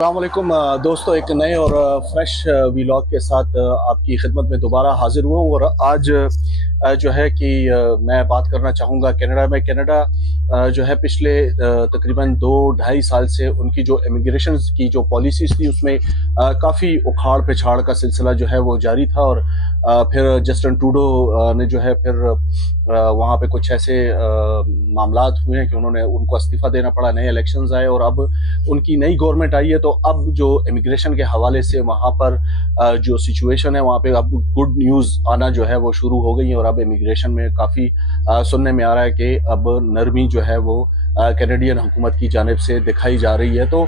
अस्सलाम वालेकुम दोस्तों, एक नए और फ्रेश वीलॉग के साथ आपकी खिदमत में दोबारा हाजिर हुआ हूँ। और आज जो है कि मैं बात करना चाहूँगा कनाडा में। कनाडा जो है पिछले तकरीबन 2-2.5 साल से उनकी जो इमिग्रेशन की जो पॉलिसीज़ थी उसमें काफ़ी उखाड़ पिछाड़ का सिलसिला जो है वो जारी था। और फिर जस्टिन ट्रूडो ने जो है फिर वहाँ पे कुछ ऐसे मामलात हुए हैं कि उन्होंने उनको इस्तीफ़ा देना पड़ा, नए इलेक्शंस आए और अब उनकी नई गवर्नमेंट आई है। तो अब जो इमिग्रेशन के हवाले से वहाँ पर जो सिचुएशन है वहाँ पे अब गुड न्यूज़ आना जो है वो शुरू हो गई है। और अब इमिग्रेशन में काफ़ी सुनने में आ रहा है कि अब नरमी जो है वो कैनेडियन हुकूमत की जानिब से दिखाई जा रही है। तो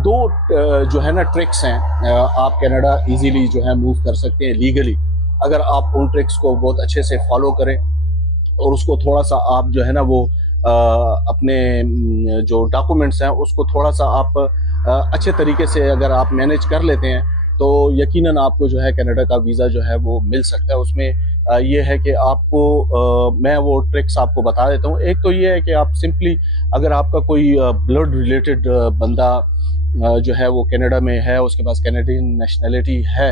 दो जो है ना ट्रिक्स हैं, आप कनाडा इजीली जो है मूव कर सकते हैं लीगली, अगर आप उन ट्रिक्स को बहुत अच्छे से फॉलो करें और उसको थोड़ा सा आप जो है ना वो अपने जो डॉक्यूमेंट्स हैं उसको थोड़ा सा आप अच्छे तरीके से अगर आप मैनेज कर लेते हैं तो यकीनन आपको जो है कनाडा का वीज़ा जो है वो मिल सकता है। उसमें ये है कि आपको मैं वो ट्रिक्स आपको बता देता हूँ। एक तो ये है कि आप सिंपली, अगर आपका कोई ब्लड रिलेटेड बंदा जो है वो कनाडा में है, उसके पास कैनेडियन नेशनैलिटी है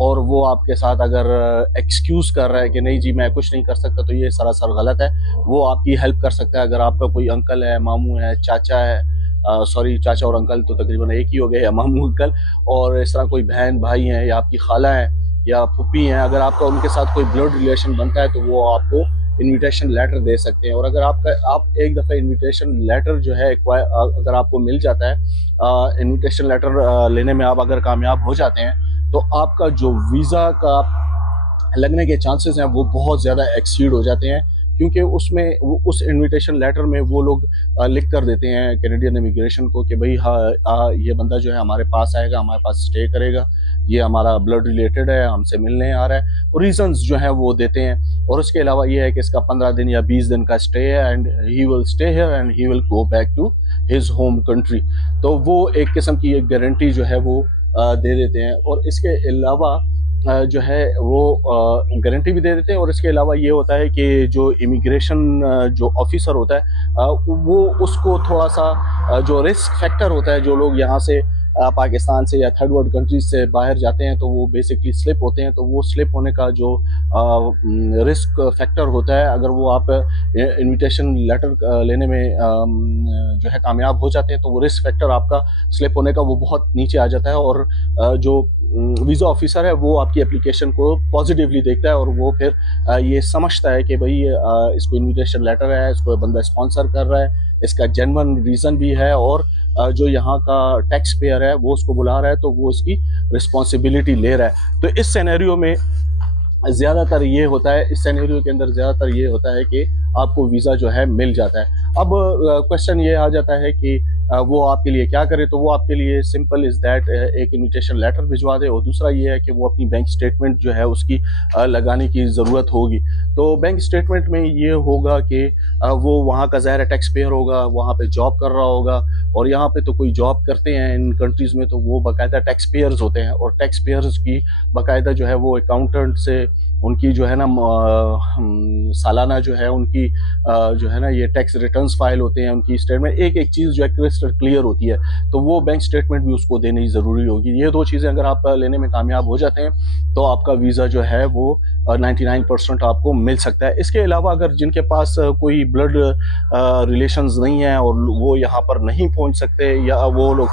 और वो आपके साथ अगर एक्सक्यूज़ कर रहा है कि नहीं जी मैं कुछ नहीं कर सकता, तो ये सरासर गलत है। वो आपकी हेल्प कर सकता है। अगर आपका कोई अंकल है, मामू है, चाचा है, सॉरी चाचा और अंकल तो तकरीबन एक ही हो गए, या मामू अंकल, और इस तरह कोई बहन भाई हैं या आपकी खाला है या फूफी हैं, अगर आपका उनके साथ कोई ब्लड रिलेशन बनता है तो वो आपको इनविटेशन लेटर दे सकते हैं। और अगर आप एक दफ़ा इनविटेशन लेटर जो है अगर आपको मिल जाता है, इनविटेशन लेटर लेने में आप अगर कामयाब हो जाते हैं तो आपका जो वीज़ा का लगने के चांसेस हैं वो बहुत ज़्यादा एक्सीड हो जाते हैं, क्योंकि उसमें उस इनविटेशन लेटर में वो लोग लिख कर देते हैं कैनेडियन इमिग्रेशन को कि भाई हाँ ये बंदा जो है हमारे पास आएगा, हमारे पास स्टे करेगा, ये हमारा ब्लड रिलेटेड है, हमसे मिलने आ रहा है, और रीजंस जो हैं वो देते हैं। और उसके अलावा ये है कि इसका 15 दिन या 20 दिन का स्टे है and he will stay here and he will go back to his home country. तो वो एक किस्म की एक गारंटी जो है वो दे देते हैं। और इसके अलावा जो है वो गारंटी भी दे देते हैं। और इसके अलावा ये होता है कि जो इमिग्रेशन जो ऑफिसर होता है वो उसको थोड़ा सा जो रिस्क फैक्टर होता है, जो लोग यहाँ से पाकिस्तान से या थर्ड वर्ल्ड कंट्रीज से बाहर जाते हैं तो वो बेसिकली स्लिप होते हैं, तो वो स्लिप होने का जो रिस्क फैक्टर होता है, अगर वो आप इनविटेशन लेटर लेने में जो है कामयाब हो जाते हैं तो वो रिस्क फैक्टर आपका स्लिप होने का वो बहुत नीचे आ जाता है। और जो वीज़ा ऑफिसर है वो आपकी एप्लीकेशन को पॉजिटिवली देखता है और वो फिर ये समझता है कि भाई इसको इनविटेशन लेटर है, इसको बंदा स्पॉन्सर कर रहा है, इसका जेन्युइन रीज़न भी है, और जो यहाँ का टैक्स पेयर है वो उसको बुला रहा है तो वो इसकी रिस्पॉन्सिबिलिटी ले रहा है। तो इस सिनेरियो में ज़्यादातर ये होता है, इस सिनेरियो के अंदर ज़्यादातर ये होता है कि आपको वीज़ा जो है मिल जाता है। अब क्वेश्चन ये आ जाता है कि वो आपके लिए क्या करे, तो वो आपके लिए सिंपल इज़ दैट एक इनविटेशन लेटर भिजवा दे। और दूसरा ये है कि वो अपनी बैंक स्टेटमेंट जो है उसकी लगाने की ज़रूरत होगी। तो बैंक स्टेटमेंट में ये होगा कि वो वहाँ का ज़ाहिर टैक्स पेयर होगा, वहाँ पे जॉब कर रहा होगा, और यहाँ पे तो कोई जॉब करते हैं इन कंट्रीज़ में तो वो बाकायदा टैक्स पेयर्स होते हैं, और टैक्स पेयर्स की बाकायदा जो है वो अकाउंटेंट से उनकी जो है ना सालाना जो है उनकी जो है ना ये टैक्स रिटर्न्स फाइल होते हैं, उनकी स्टेटमेंट एक एक चीज़ जो है क्रिस्टल क्लियर होती है, तो वो बैंक स्टेटमेंट भी उसको देनी ज़रूरी होगी। ये दो चीज़ें अगर आप लेने में कामयाब हो जाते हैं तो आपका वीज़ा जो है वो 99% आपको मिल सकता है। इसके अलावा अगर जिनके पास कोई ब्लड रिलेशंस नहीं है और वो यहाँ पर नहीं पहुँच सकते, या वो लोग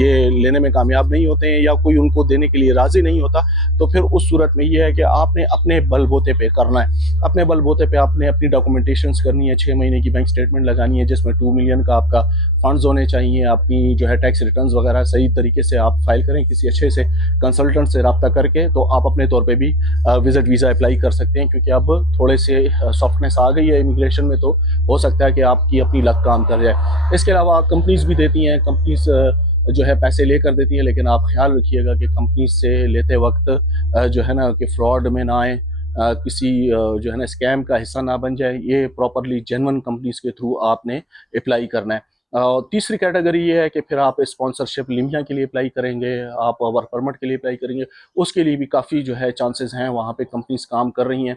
ये लेने में कामयाब नहीं होते हैं, या कोई उनको देने के लिए राज़ी नहीं होता, तो फिर उस सूरत में ये है कि आपने अपने बलबूते पे करना है। अपने बलबूते पे आपने अपनी डॉक्यूमेंटेशंस करनी है, 6 महीने की बैंक स्टेटमेंट लगानी है जिसमें 2 मिलियन का आपका फंड्स होने चाहिए, अपनी जो है टैक्स रिटर्न्स वगैरह सही तरीके से आप फाइल करें किसी अच्छे से कंसल्टेंट से रब्ता करके, तो आप अपने तौर पे भी विजिट वीज़ा अप्लाई कर सकते हैं। क्योंकि अब थोड़े से सॉफ्टनेस आ गई है इमिग्रेशन में, तो हो सकता है कि आपकी अपनी लक काम कर जाए। इसके अलावा कंपनीज़ भी देती हैं, कंपनीज़ जो है पैसे लेकर देती है, लेकिन आप ख्याल रखिएगा कि कंपनी से लेते वक्त जो है ना कि फ्रॉड में ना आए, किसी जो है ना स्कैम का हिस्सा ना बन जाए। ये प्रॉपरली जेन्युइन कंपनीज के थ्रू आपने अप्लाई करना है। तीसरी कैटेगरी ये है कि फिर आप स्पॉन्सरशिप लिमिया के लिए अप्लाई करेंगे, आप वर्क परमिट के लिए अप्लाई करेंगे, उसके लिए भी काफ़ी जो है चांसेस हैं, वहाँ पे कंपनीज काम कर रही हैं।